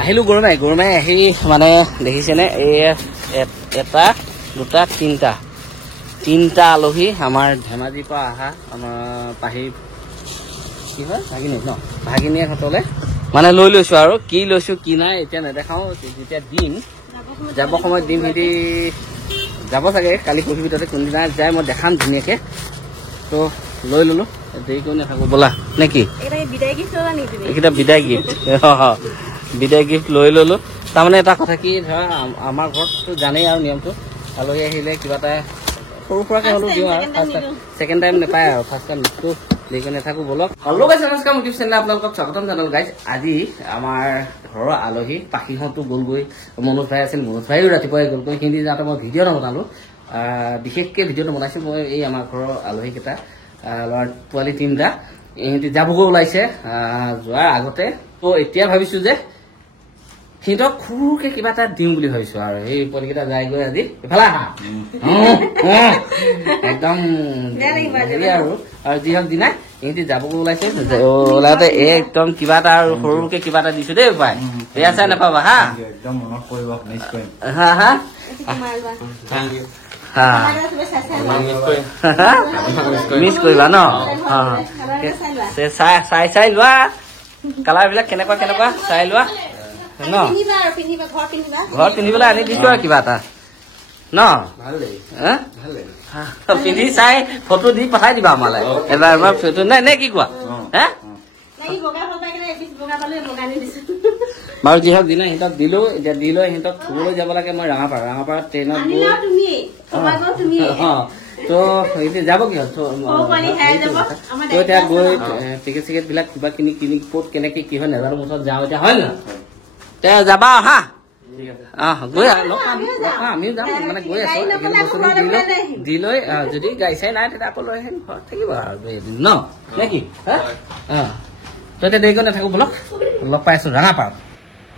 আহিলো গৰমাই আহি মানে দেখিছেনে এই এটা দুটা তিনিটা আলহী আমাৰ ধেমাজিৰ পৰা অহা আমাৰ পাহিৰ কি হয় ভাগিনী ন ভাগিনীয়ে হতলে মানে লৈ লৈছো আৰু কি লৈছো কি নাই এতিয়া নেদেখাও যেতিয়া দিম যাব সময়ত দিম সিহঁতি যাব চাগে কালি পৰহি ভিতৰতে কোনদিনা যায় মই দেখাম ধুনীয়াকে তো লৈ ললো দেৰি কৰি নাথাকো ব'লা নে কি এইকেইটা বিদায় গিফ্ট লৈ ললো তাৰমানে এটা কথা কি ধৰা আমাৰ ঘৰততো জানেই আৰু নিয়মটো আলহী আহিলে কিবা এটা সৰু সুৰাকে হ'লেও দিওঁ আৰু ছেকেণ্ড টাইম নাপায় আৰু ফাৰ্ষ্ট টাইম তো দেৰি কৰি নাথাকো বলক হেল্ল' গাইজ নমস্কাৰ ইউটিউব চেনেল আপোনালোকক স্বাগতম জনালো গাইজ আজি আমাৰ ঘৰৰ আলহী পাখিহঁতো গ'লগৈ মনোজ ভাই আছিল মনোজ ভাইও ৰাতিপুৱাই গ'লগৈ সিহঁতি যাওঁতে মই ভিডিঅ' নবনালো বিশেষকৈ ভিডিঅ'টো বনাইছোঁ মই এই আমাৰ ঘৰৰ আলহীকেইটা ল'ৰা পোৱালি তিনিটা ইহঁতি যাবগৈ ওলাইছে যোৱাৰ আগতে তো এতিয়া ভাবিছোঁ যে সিহঁতক সৰুকে কিবা এটা দিম বুলি ভাবিছো আৰু এই পোৱালিকেইটা যায়গৈ আজি এফালে আহা একদম হেৰি আৰু যি হওক দিনাই ইহঁতি যাবগৈ ওলাইছে ওলাওঁতে একদম কিবা এটা আৰু সৰুকে কিবা এটা দিছো দেই পাই বেয়া চাই নাপাবা হা হা হা মিছ কৰিবা ন চাই লোৱা কালাৰ বিলাক কেনেকুৱা চাই লোৱা ন ঘৰত পিন্ধিবলৈ আনি দিছো আৰু কিবা এটা ন পিন্ধি চাই ফটো দি পঠাই দিবা আমালৈ এবাৰ ফটো নাই নে কি কোৱা হে বাৰু যি হওক দিনা সিহঁতক দিলো এতিয়া দি লৈ সিহঁতক থবলৈ যাব লাগে মই ৰাঙাপাৰাত ট্ৰেইনত তো যাব কি হ'ল এতিয়া গৈ টিকেট চিকেট বিলাক কিবা কিনি ক'ত কেনেকে কি হয় নাজানো মুঠত যাওঁ এতিয়া হয় নহয় তে যাবা হা গৈ আমিও যাম মানে গৈ আছো দি লৈ যদি গাড়ী চাই নাই তেতিয়া আকৌ লৈ আহিম ঘৰত থাকিব আৰু এদিন ন নে কি তো এতিয়া দেৰি কৰি নাথাকো বলক লগ পাই আছো ৰাঙাপাৰাত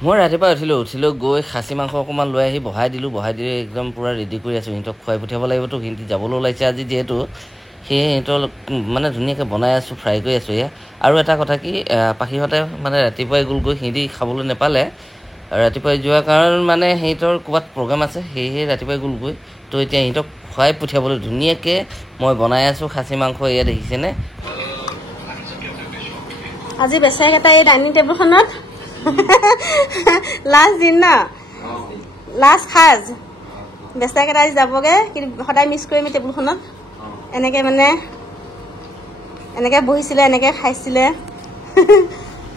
মই ৰাতিপুৱা উঠিলো গৈ খাচী মাংস অকণমান লৈ আহি বহাই দি একদম পূৰা ৰেডি কৰি আছোঁ সিহঁতক খুৱাই পঠিয়াব লাগিবতো সিহঁতি যাবলৈ ওলাইছে আজি যিহেতু সেয়ে সিহঁতৰ মানে ধুনীয়াকৈ বনাই আছোঁ ফ্ৰাই কৰি আছোঁ এয়া আৰু এটা কথা কি পাখিহঁতে মানে ৰাতিপুৱাই গ'লগৈ সিহঁতি খাবলৈ নাপালে ৰাতিপুৱাই যোৱাৰ কাৰণ মানে সিহঁতৰ ক'ৰবাত প্ৰগ্ৰাম আছে সেয়েহে ৰাতিপুৱাই গ'লগৈ তো এতিয়া সিহঁতক খুৱাই পঠিয়াবলৈ ধুনীয়াকৈ মই বনাই আছোঁ খাচী মাংস এয়া দেখিছেনে আজি বেচেৰাকেইটা এই ডাইনিং টেবুলখনত লাষ্ট দিন ন লাষ্ট সাজ বেচেৰাকেইটা আজি যাবগৈ কিন্তু সদায় মিছ কৰিম এই টেবুলখনত এনেকৈ মানে এনেকৈ বহিছিলে এনেকৈ খাইছিলে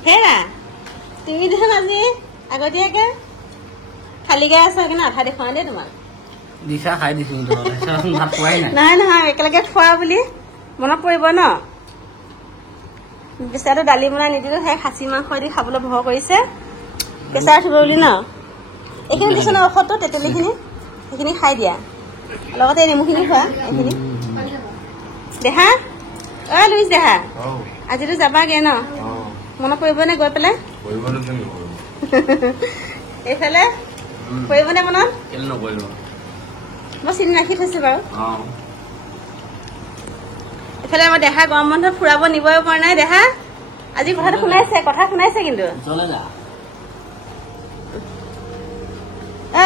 হেৰা তুমি দেখোন আজি আগতীয়াকৈ খালীকৈ আছা কিন্তু আঠা দেখুৱাওঁ দেই তোমাক নহয় একেলগে খোৱা বুলি মনত পৰিব ন বেচেৰাটো দালি বনাই নিদিলোঁ সেই খাচী মাংস দি খাবলৈ ভয় কৰিছে প্ৰেছাৰ উঠিব বুলি ন এইখিনি দিছো ন ঔষধটো তেতেলীখিনি সেইখিনি খাই দিয়া লগতে নেমুখিনি খোৱা এইখিনি দেহা লুইচ দেহা আজিতো যাবাগে ন মনত পৰিবনে গৈ পেলাই এইফালে পৰিবনে মনত মই চিনি ৰাখি থৈছো বাৰু এইফালে আমাৰ দেহা গৰম বন্ধত ফুৰাব নিবই পৰা নাই দেহা আজি কথা শুনাইছে কিন্তু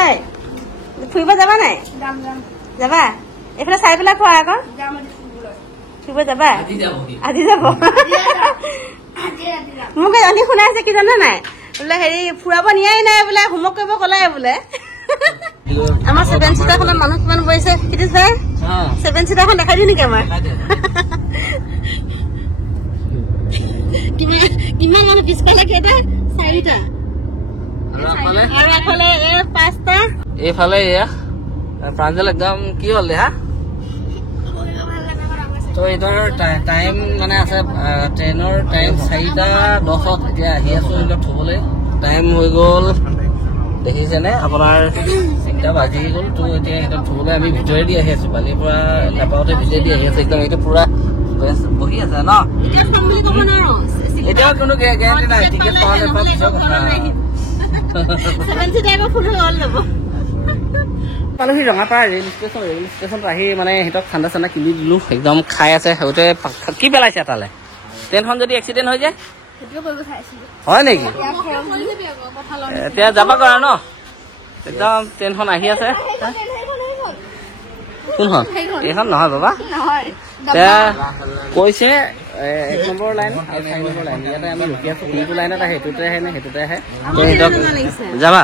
এই ফুৰিব যাবা নাই যাবা এইফালে চাই পেলাই খোৱা আকৌ ফুৰিব যাবা আজি যাব মোক এজনী শুনাইছে কি জানা নাই বোলে হেৰি ফুৰাব নিয়াই নাই বোলে হোমৱৰ্ক কৰিব ক'লে বোলে আমাৰ 7 চিটাৰখনত মানুহ কিমান বহিছে কিটি চাই 7 চিটাৰখন দেখাই দিওঁ নেকি আমাৰ কিমান মানুহ পিছফালে কেইটা 4টা আৰু এফালে 5টা এইফালে এয়া প্ৰাঞ্জল একদম কি হ'ল দেহা তো এইটোৰ টাইম মানে আছে ট্ৰেইনৰ টাইম 4:10 এতিয়া আহি আছো এইবিলাক থ'বলৈ টাইম হৈ গ'ল দেখিছেনে আপোনাৰ 4টা বাজি গ'ল তো এতিয়া সিহঁতক থ'বলৈ আমি ভিতৰেদি আহি আছো বালিৰ পৰা নাপাওঁতে ভিতৰেদি আহি আছো একদম এইটো পুৰা বহি আছে ন এতিয়াও কোনো গেৰাণ্টি নাই টিকেট পোৱা নাপাওঁ পিছৰ কথা পালোহি ৰঙাপাৰা ৰেল ষ্টেচনত আহি মানে সিহঁতক ঠাণ্ডা চাণ্ডা কিনি দিলোঁ একদম খাই আছে সৰুতে কি পেলাইছে তালৈ ট্ৰেইনখন যদি এক্সিডেণ্ট হৈ যায় হয় নেকি এতিয়া যাবা কৰা ন একদম ট্ৰেইনখন আহি আছে কোনখন এইখন নহয় বাবা এতিয়া কৈছে 1 নম্বৰ লাইন আৰু 4 নম্বৰ লাইন ইয়াতে আমি ৰখি আছো কোনটো লাইনত আহে সেইটোতে আহে নে সেইটোতে আহে যাবা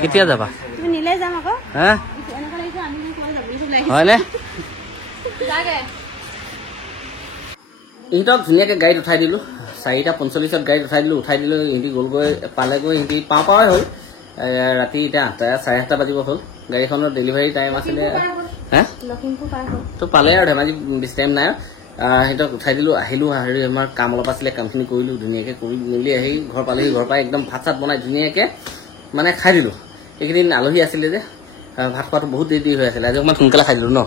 কেতিয়া যাবা হা হয়নে ইহঁতক ধুনীয়াকৈ গাড়ীত উঠাই দিলোঁ 4:45 গাড়ীত উঠাই দিলোঁ ইহঁতি গ'লগৈ পালেগৈ ইহঁতি পাওঁৱে হ'ল ৰাতি এতিয়া 8টা 8:30 বাজিব হ'ল গাড়ীখনৰ ডেলিভাৰী টাইম আছিলে হা তো পালে আৰু ধেমাজি বেছি টাইম নাই সিহঁতক উঠাই দিলোঁ আহিলোঁ আৰু আমাৰ কাম অলপ আছিলে কামখিনি কৰিলোঁ ধুনীয়াকৈ কৰি মেলি আহি ঘৰ পালেহি ঘৰ পাই একদম ভাত চাত বনাই ধুনীয়াকৈ মানে খাই দিলোঁ এইকেইদিন আলহী আছিলে যে ভাত খোৱাটো বহুত দেৰি হৈ আছিলে আজি অকণমান সোনকালে খাই দিলোঁ ন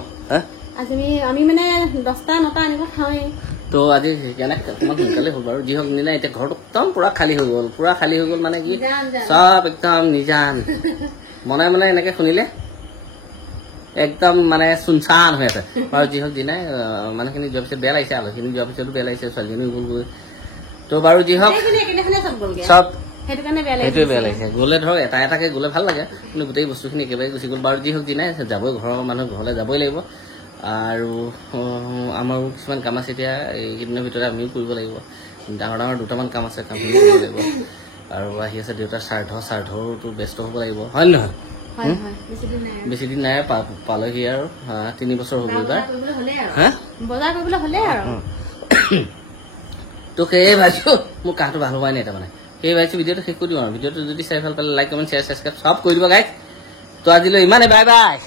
আমি মানে 10টা 9টা আনিব খাওঁৱেই তো আজি সেইকাৰণে অকণমান সোনকালে হ'ল বাৰু যি হওক নিলে এতিয়া ঘৰটো একদম পূৰা খালী হৈ গ'ল মানে কি চব একদম নিজান মনে এনেকৈ শুনিলে একদম মানে চুনচান হৈ আছে বাৰু যি হওক যি নাই মানুহখিনি যোৱাৰ পিছত বেয়া লাগিছে আলহীখিনি যোৱাৰ পিছতো বেয়া লাগিছে ছোৱালীজনীও গ'লগৈ তো বাৰু যি হওক চব সেইটোৱে বেয়া লাগিছে গ'লে ধৰক এটাকৈ গ'লে ভাল লাগে কিন্তু গোটেই বস্তুখিনি একেবাৰে গুচি গ'ল বাৰু যি হওক যি নাই যাবই ঘৰৰ মানুহ ঘৰলৈ যাবই লাগিব আৰু আমাৰো কিছুমান কাম আছে এতিয়া এইকেইদিনৰ ভিতৰত আমিও কৰিব লাগিব ডাঙৰ দুটামান কাম আছে কামখিনি কৰিব লাগিব আৰু আহি আছে দেউতাৰ শ্ৰাদ্ধটো ব্যস্ত হ'ব লাগিব হয় নে নহয় বেছি দিন নাই পালেহি আৰু 3 বছৰ হ'ব এইবাৰ তো সেয়ে ভাবিছোঁ মোৰ কাহটো ভাল হোৱাই নাই তাৰমানে সেয়ে ভাবিছোঁ ভিডিঅ'টো শেষ কৰি দিওঁ আৰু ভিডিঅ'টো যদি চাই ভাল পালে লাইক কমেণ্ট শ্বেয়াৰ ছাবস্ক্ৰাইব চব কৰি দিব গাইজ তো আজিলৈ ইমানে বাই বাই